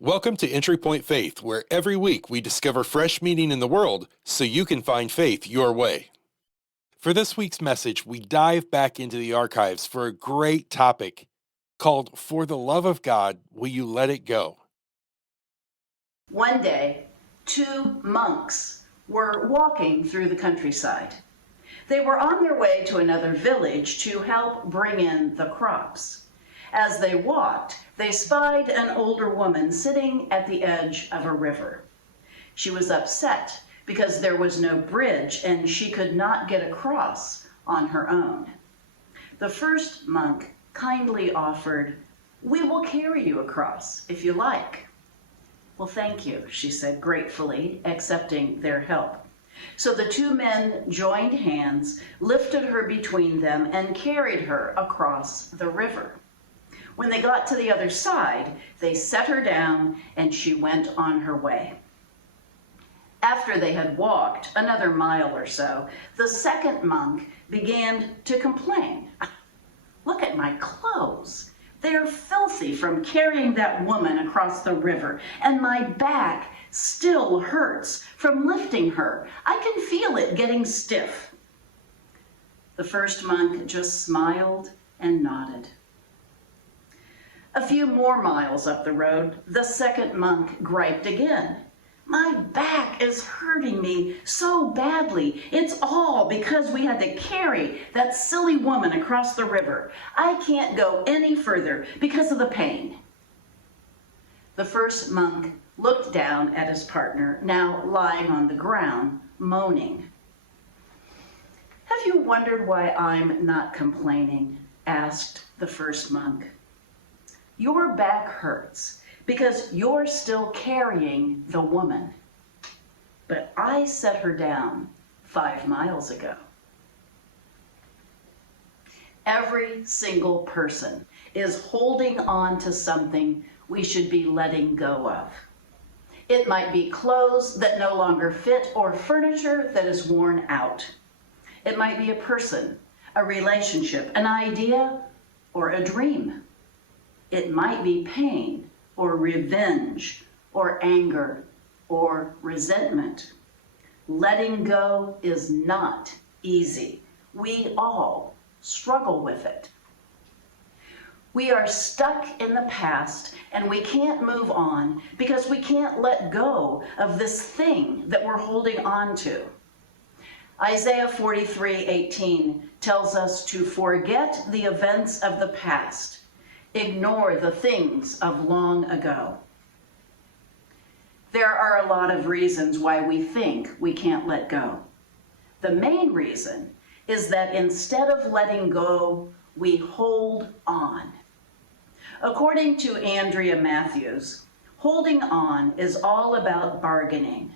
Welcome to Entry Point Faith, where every week we discover fresh meaning in the world so you can find faith your way. For this week's message, we dive back into the archives for a great topic called For the Love of God, Will You Let It Go? One day, two monks were walking through the countryside. They were on their way to another village to help bring in the crops. As they walked, they spied an older woman sitting at the edge of a river. She was upset because there was no bridge and she could not get across on her own. The first monk kindly offered, "We will carry you across if you like." "Well, thank you," she said gratefully, accepting their help. So the two men joined hands, lifted her between them, and carried her across the river. When they got to the other side, they set her down and she went on her way. After they had walked another mile or so, the second monk began to complain. "Look at my clothes. They're filthy from carrying that woman across the river, and my back still hurts from lifting her. I can feel it getting stiff." The first monk just smiled and nodded. A few more miles up the road, the second monk griped again. "My back is hurting me so badly. It's all because we had to carry that silly woman across the river. I can't go any further because of the pain." The first monk looked down at his partner, now lying on the ground, moaning. "Have you wondered why I'm not complaining?" asked the first monk. "Your back hurts because you're still carrying the woman. But I set her down 5 miles ago." Every single person is holding on to something we should be letting go of. It might be clothes that no longer fit or furniture that is worn out. It might be a person, a relationship, an idea, or a dream. It might be pain or revenge or anger or resentment. Letting go is not easy. We all struggle with it. We are stuck in the past and we can't move on because we can't let go of this thing that we're holding on to. Isaiah 43:18 tells us to forget the events of the past. Ignore the things of long ago. There are a lot of reasons why we think we can't let go. The main reason is that instead of letting go, we hold on. According to Andrea Matthews, holding on is all about bargaining.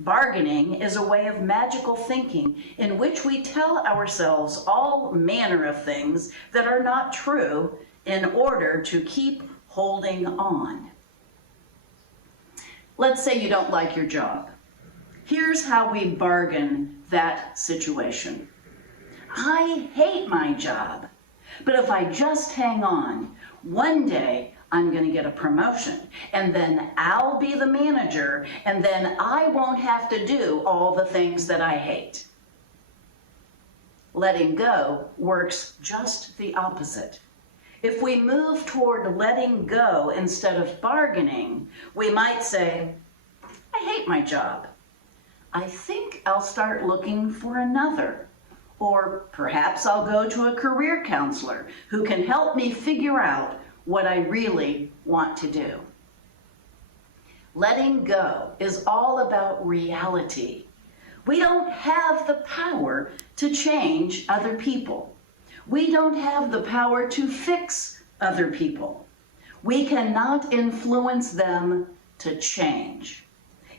Bargaining is a way of magical thinking in which we tell ourselves all manner of things that are not true in order to keep holding on. Let's say you don't like your job. Here's how we bargain that situation. "I hate my job, but if I just hang on, one day I'm going to get a promotion, and then I'll be the manager, and then I won't have to do all the things that I hate." Letting go works just the opposite. If we move toward letting go instead of bargaining, we might say, "I hate my job. I think I'll start looking for another. Or perhaps I'll go to a career counselor who can help me figure out what I really want to do." Letting go is all about reality. We don't have the power to change other people. We don't have the power to fix other people. We cannot influence them to change.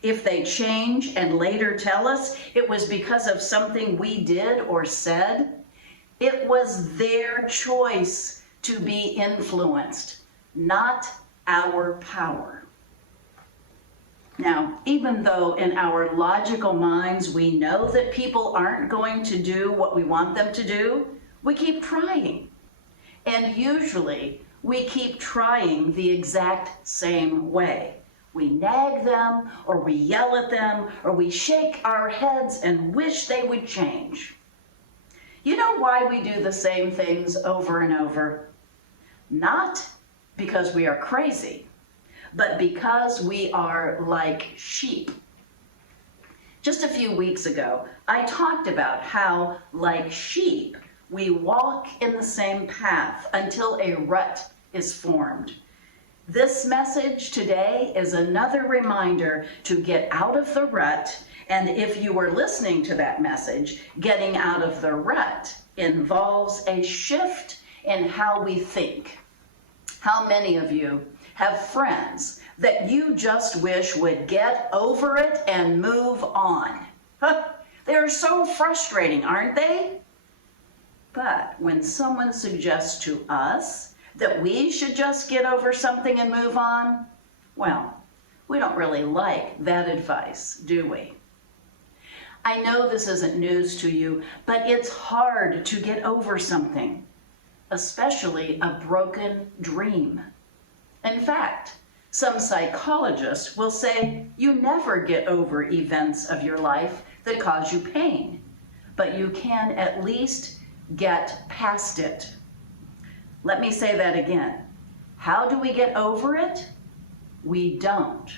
If they change and later tell us it was because of something we did or said, it was their choice to be influenced, not our power. Now, even though in our logical minds we know that people aren't going to do what we want them to do, we keep trying. And usually we keep trying the exact same way. We nag them, or we yell at them, or we shake our heads and wish they would change. You know why we do the same things over and over? Not because we are crazy, but because we are like sheep. Just a few weeks ago, I talked about how, like sheep, we walk in the same path until a rut is formed. This message today is another reminder to get out of the rut, and if you were listening to that message, getting out of the rut involves a shift in how we think. How many of you have friends that you just wish would get over it and move on? They're so frustrating, aren't they? But when someone suggests to us that we should just get over something and move on, well, we don't really like that advice, do we? I know this isn't news to you, but it's hard to get over something, especially a broken dream. In fact, some psychologists will say you never get over events of your life that cause you pain, but you can at least get past it. Let me say that again. How do we get over it? We don't,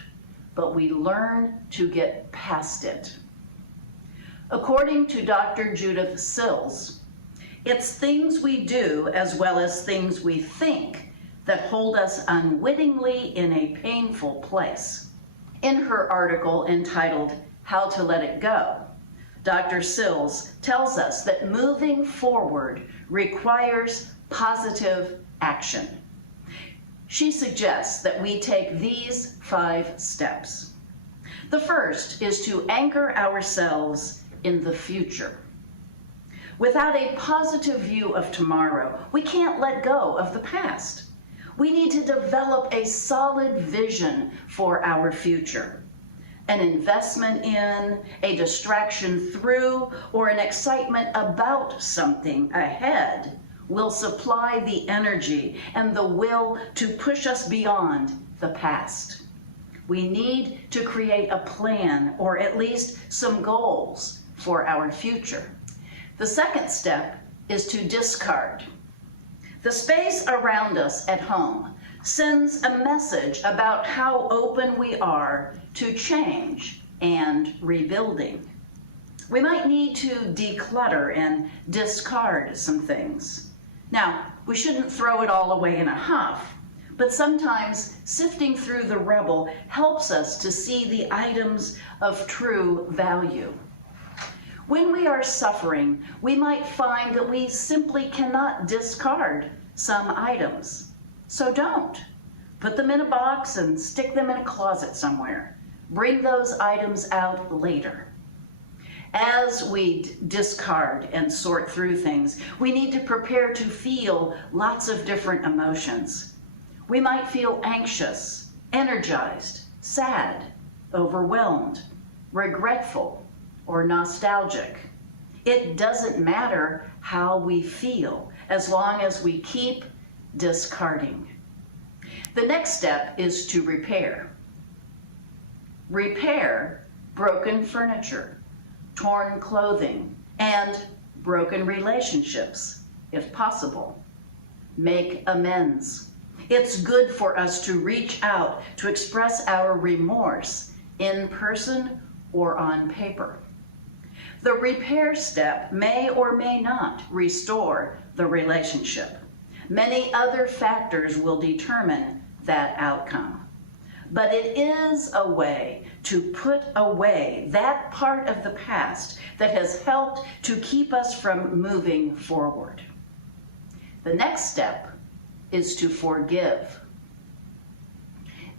but we learn to get past it. According to Dr. Judith Sills, it's things we do as well as things we think that hold us unwittingly in a painful place. In her article entitled How to Let It Go, Dr. Sills tells us that moving forward requires positive action. She suggests that we take these 5 steps. The first is to anchor ourselves in the future. Without a positive view of tomorrow, we can't let go of the past. We need to develop a solid vision for our future. An investment in, a distraction through, or an excitement about something ahead will supply the energy and the will to push us beyond the past. We need to create a plan, or at least some goals for our future. The second step is to discard. The space around us at home sends a message about how open we are to change and rebuilding. We might need to declutter and discard some things. Now, we shouldn't throw it all away in a huff, but sometimes sifting through the rubble helps us to see the items of true value. When we are suffering, we might find that we simply cannot discard some items. So don't. Put them in a box and stick them in a closet somewhere. Bring those items out later. As we discard and sort through things, we need to prepare to feel lots of different emotions. We might feel anxious, energized, sad, overwhelmed, regretful, or nostalgic. It doesn't matter how we feel as long as we keep discarding. The next step is to repair. Repair broken furniture, torn clothing, and broken relationships, if possible. Make amends. It's good for us to reach out to express our remorse in person or on paper. The repair step may or may not restore the relationship. Many other factors will determine that outcome. But it is a way to put away that part of the past that has helped to keep us from moving forward. The next step is to forgive.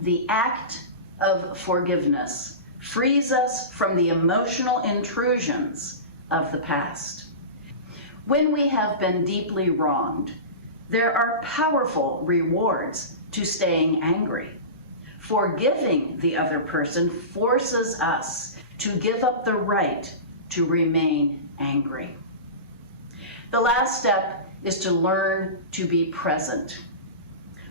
The act of forgiveness frees us from the emotional intrusions of the past. When we have been deeply wronged, there are powerful rewards to staying angry. Forgiving the other person forces us to give up the right to remain angry. The last step is to learn to be present.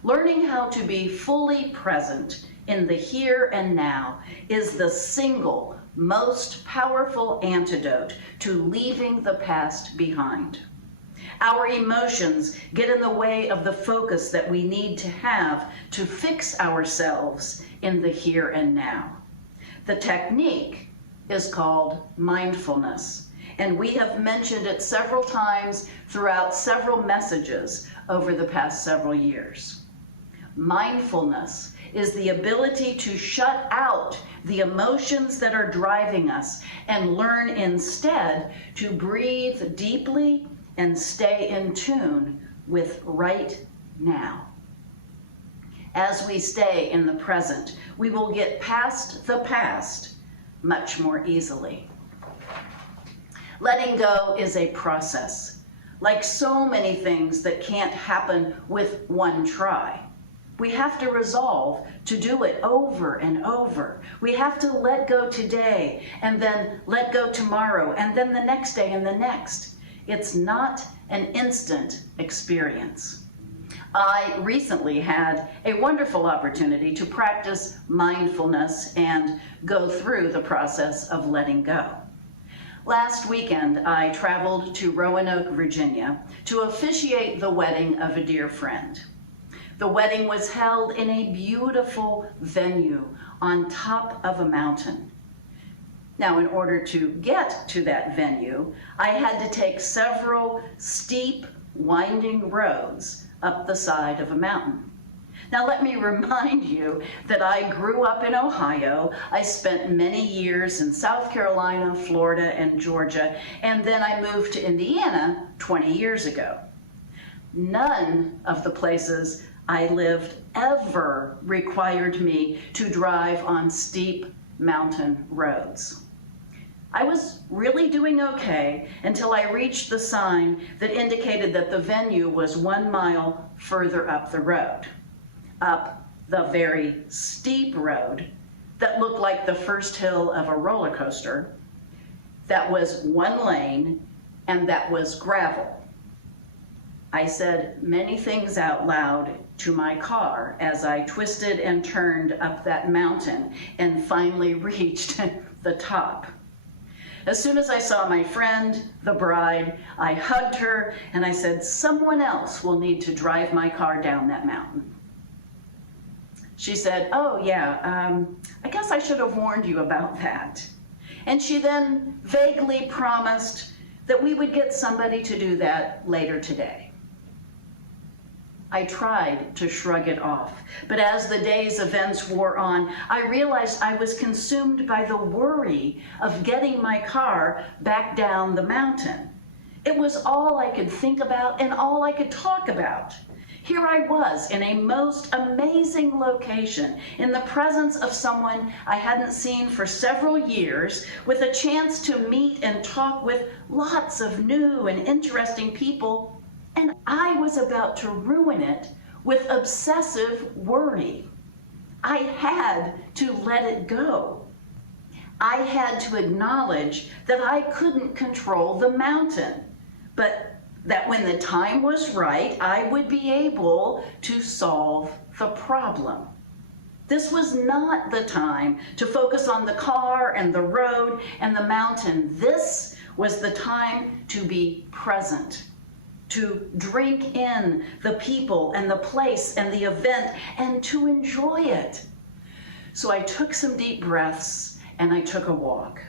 Learning how to be fully present in the here and now is the single most powerful antidote to leaving the past behind. Our emotions get in the way of the focus that we need to have to fix ourselves in the here and now. The technique is called mindfulness, and we have mentioned it several times throughout several messages over the past several years. Mindfulness is the ability to shut out the emotions that are driving us and learn instead to breathe deeply and stay in tune with right now. As we stay in the present, we will get past the past much more easily. Letting go is a process. Like so many things that can't happen with one try. We have to resolve to do it over and over. We have to let go today and then let go tomorrow and then the next day and the next. It's not an instant experience. I recently had a wonderful opportunity to practice mindfulness and go through the process of letting go. Last weekend, I traveled to Roanoke, Virginia to officiate the wedding of a dear friend. The wedding was held in a beautiful venue on top of a mountain. Now, in order to get to that venue, I had to take several steep, winding roads up the side of a mountain. Now, let me remind you that I grew up in Ohio. I spent many years in South Carolina, Florida, and Georgia, and then I moved to Indiana 20 years ago. None of the places I lived ever required me to drive on steep mountain roads. I was really doing okay until I reached the sign that indicated that the venue was 1 mile further up the road, up the very steep road that looked like the first hill of a roller coaster, that was 1 lane, and that was gravel. I said many things out loud to my car as I twisted and turned up that mountain and finally reached the top. As soon as I saw my friend, the bride, I hugged her and I said, someone else will need to drive my car down that mountain. She said, oh yeah, I guess I should have warned you about that. And she then vaguely promised that we would get somebody to do that later today. I tried to shrug it off, but as the day's events wore on, I realized I was consumed by the worry of getting my car back down the mountain. It was all I could think about and all I could talk about. Here I was in a most amazing location, in the presence of someone I hadn't seen for several years, with a chance to meet and talk with lots of new and interesting people. And I was about to ruin it with obsessive worry. I had to let it go. I had to acknowledge that I couldn't control the mountain, but that when the time was right, I would be able to solve the problem. This was not the time to focus on the car and the road and the mountain. This was the time to be present, to drink in the people and the place and the event and to enjoy it. So I took some deep breaths and I took a walk.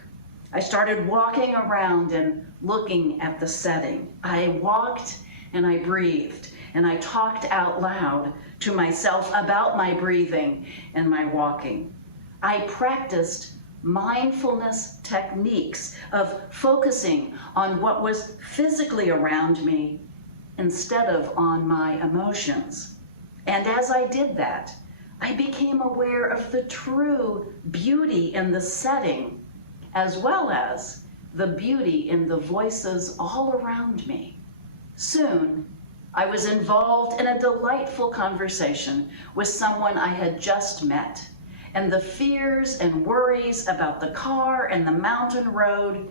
I started walking around and looking at the setting. I walked and I breathed and I talked out loud to myself about my breathing and my walking. I practiced mindfulness techniques of focusing on what was physically around me instead of on my emotions. And as I did that, I became aware of the true beauty in the setting, as well as the beauty in the voices all around me. Soon, I was involved in a delightful conversation with someone I had just met, and the fears and worries about the car and the mountain road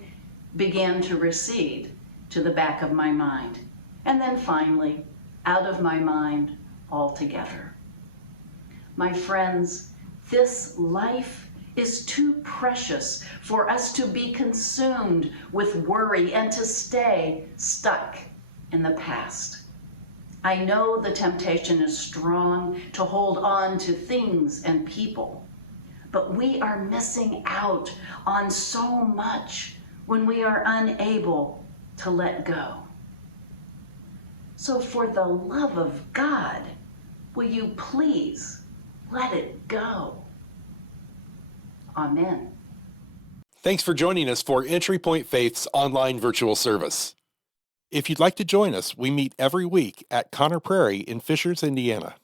began to recede to the back of my mind, and then finally, out of my mind altogether. My friends, this life is too precious for us to be consumed with worry and to stay stuck in the past. I know the temptation is strong to hold on to things and people, but we are missing out on so much when we are unable to let go. So for the love of God, will you please let it go? Amen. Thanks for joining us for Entry Point Faith's online virtual service. If you'd like to join us, we meet every week at Connor Prairie in Fishers, Indiana.